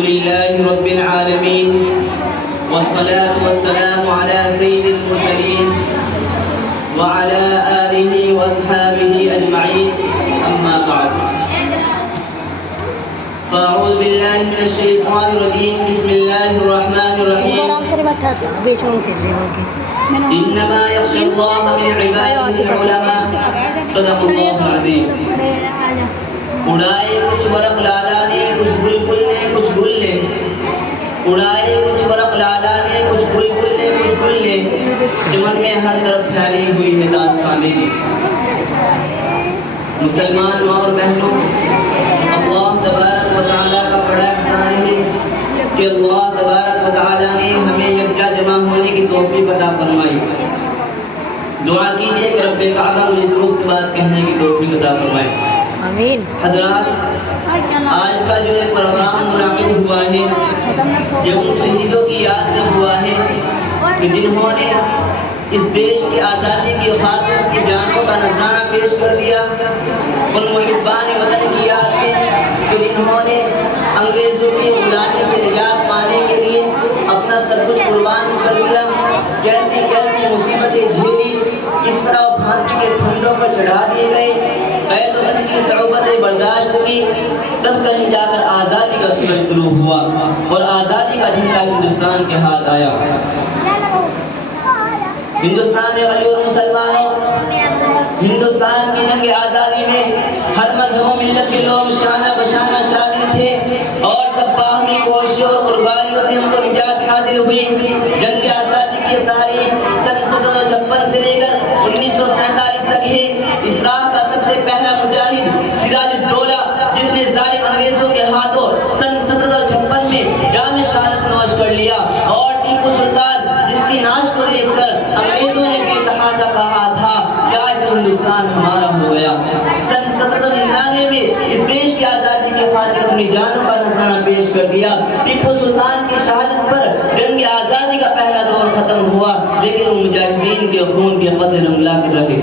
لله رب العالمين والصلاة والسلام على سيد المرسلين وعلى آله وأصحابه أجمعين أما بعد فأعوذ بالله من الشيطان الرجيم بسم الله الرحمن الرحيم إنما يخشى الله من عباده العلماء صدق الله العظيم اڑائے کچھ برق لالا نے کچھ بلبل نے کچھ گل نے اڑائے کچھ برق لالا نے کچھ بلبل نے کچھ گل نے چمن میں ہر طرف پھیلی ہوئی ہے داستانیں مسلمان ماں اور بہنوں اللہ تبارک و تعالیٰ کا بڑا احسان ہے کہ اللہ تبارک و تعالیٰ نے ہمیں یکجا جمع ہونے کی توفیق عطا فرمائی دعا کیجیے کہ رب کعبہ مجھے درست بات کہنے کی توفیق عطا فرمائے آمین۔ حضرات آج کا جو ایک پروگرام منعقد ہوا ہے یہ ان شہیدوں کی یاد میں ہوا ہے کہ جنہوں نے اس دیش کی آزادی کی خاطر کی جانوں کا نذرانہ پیش کر دیا ان محبان وطن کی یاد میں کہ جنہوں نے انگریزوں کی غلامی سے نجات پانے کے لیے اپنا سب کچھ قربان کر دیا کیسی کیسی مصیبتیں جھیلی کس طرح پھانسی کے پھندوں پر چڑھا دیے گئے قید و بندی کی صعوبتیں برداشت کی تب کہیں جا کر آزادی کا سورج طلوع ہوا اور آزادی کا جھنڈا ہندوستان کے ہاتھ آیا ہندوستان میں غریب اور مسلمانوں ہندوستان کی جنگ آزادی میں ہر مذہب و ملت کے لوگ شانہ بشانہ شامل تھے اور سب باہمی کوششوں اور قربانیوں سے ہم کو نجات حاصل ہوئی جنگ آزادی کی تاریخ سن 1756 سے لے کر 1947 تک ہے اس راہ کا سب سے پہلا مجاہد سراج الدولہ جس نے ظالم انگریزوں کے ہاتھوں سن 1756 میں جام شہادت نوش کر لیا اور ٹیپو سلطان جس کی ناش کو دیکھ کر انگریزوں نے بے تحاشا کہا تھا کہ آج ہندوستان ہمارا ہو گیا سن 1799 میں اس دیش کی آزادی کی خاطر اپنی جانوں کا نذرانہ پیش کر دیا ٹیپو سلطان کی شہادت پر جنگ آزادی کا پہلا دور ختم ہوا لیکن وہ مجاہدین کے خون کے قطرے رنگلا کے رہے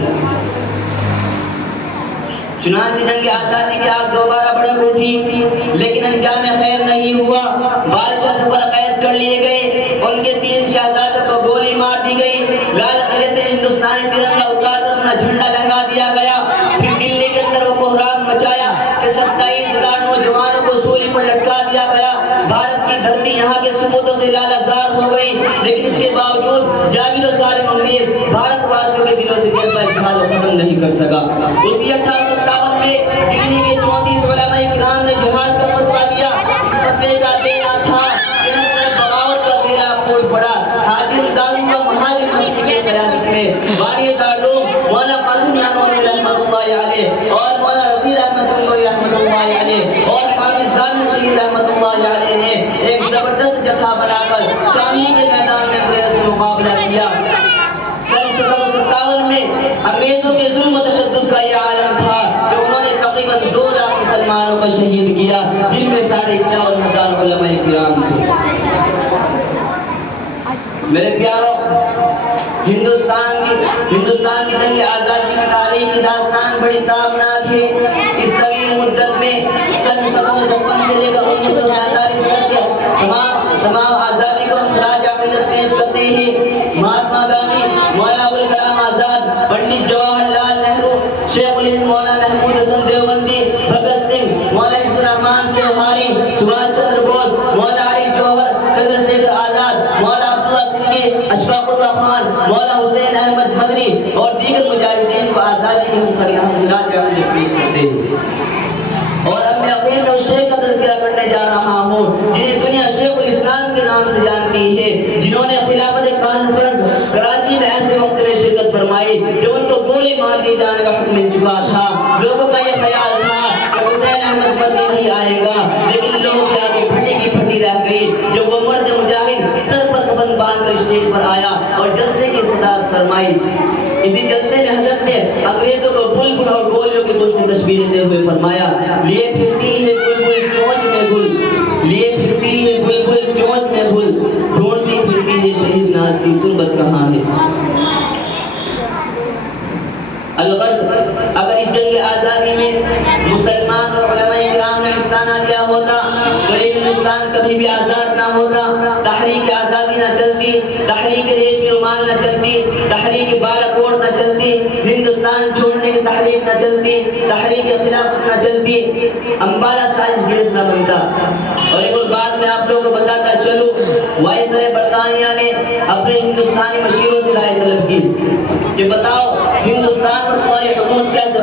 چنانچہ جنگ آزادی کی آگ دوبارہ بڑھ اٹھی لیکن انجام خیر نہیں ہوا بادشاہ سپر قید کر لیے گئے ان کے 3 شہزادوں کو گولی مار دی گئی لال قلعے سے ہندوستانی ترنگا اتار کر اپنا جھنڈا لہرا دیا گیا پھر دلی کے اندر وہ کوہرام مچایا کہ 27,000 نوجوانوں کو سولی پر لٹکا دیا گیا بھارت کی دھرتی یہاں کے ثبوتوں سے لالہزار ہو گئی لیکن اس کے باوجود جاوید و سالم انگریز بھارت واسیوں کے دلوں سے جذبہ جہاد ختم نہیں کر سکا اسی 1857 میں دلی کے 34 علماء کرام نے جہاد کا فتویٰ دیا اس فتوے کا دینا تھا کہ بغاوت کا سیلاب پھوٹ پڑا حاکم داروں کا مہاجر کے قیادت میں بانی دارالعلوم مولانا قاسم نانوتوی رحمۃ اللہ علیہ اور مولانا رفیع احمد گنگوئی رحمۃ اللہ علیہ اور حافظ ضامن شہید رحمۃ اللہ علیہ نے ایک زبردست جتھا بنا کر شامی کے میدان میں انگریزوں سے مقابلہ کیا سن 1757 میں انگریزوں کے ظلم و تشدد کا یہ عالم تھا کہ انہوں نے تقریباً 2 لاکھ مسلمانوں کو شہید کیا جن میں 51,000 علماء کرام تھے میرے پیاروں ہندوستان کی جنگ آزادی کی تاریخ کی داستان بڑی تابناک ہے اس طویل مدت میں سن 1756 سے لے کر 1947 تک کے تمام آزادی کو ہم خراج عقیدت پیش کرتے ہیں مہاتما گاندھی مولانا ابوالکلام آزاد پنڈت جواہر لال نہرو شیخ الہند مولانا محمود حسن دیوبندی بھگت سنگھ مولانا حفظ الرحمان سیوہاری سبھاش چندر بوس مولانا علی جوہر چندر شیکھر آزاد مولانا عبداللہ سندھی اشفاق اللہ خان مولانا حسین احمد مدنی اور دیگر مجاہدین کو آزادی کی ہم خراج عقیدت پیش کرتے ہیں اور اب میں اپنے شیخ کا تذکرہ کرنے جا رہا ہوں جنہیں دنیا شیخ الاسلام کے نام سے جانتی ہے جنہوں نے خلافت کانفرنس کراچی میں ایسے وقت میں شرکت فرمائی جب ان کو گولی مار دی جانے کا حکم مل چکا تھا لوگوں کا یہ خیال تھا کہ حسین احمد مدنی نہیں آئے گا لیکن لوگوں کے آگے پھٹی کی پھٹی رہ گئی جب وہ مرد مجاہد سر پر کفن باندھ کر اسٹیج پر آیا اور جلسے کی صدارت فرمائی اسی جلسے میں حضرت نے انگریزوں کو بلبل اور گولیوں کے گل سے تشبیہ دیتے ہوئے فرمایا لیے پھرتی ہے بلبل چونچ میں گل لیے پھرتی ہے بلبل چونچ میں گل ڈھونڈتی پھرتی ہے شہید ناز کی تربت کہاں ہے الغرض اگر اس جنگ آزادی میں مسلمان اور علماء کرام نے حصہ نہ لیا ہوتا تو یہ ہندوستان کبھی کمال نہ چلتی، تحریک بالا کوٹ نہ چلتی، ہندوستان چھوڑنے کی تحریک نہ چلتی، تحریک خلافت نہ چلتی، امبالہ سائز گیس نہ بنتا۔ اور ایک اور بات میں آپ لوگوں کو بتاتا چلوں، وائسرائے برطانیہ نے اپنے ہندوستانی مشیروں سے رائے طلب کی کہ بتاؤ ہندوستان پر تمہاری حکومت کیسے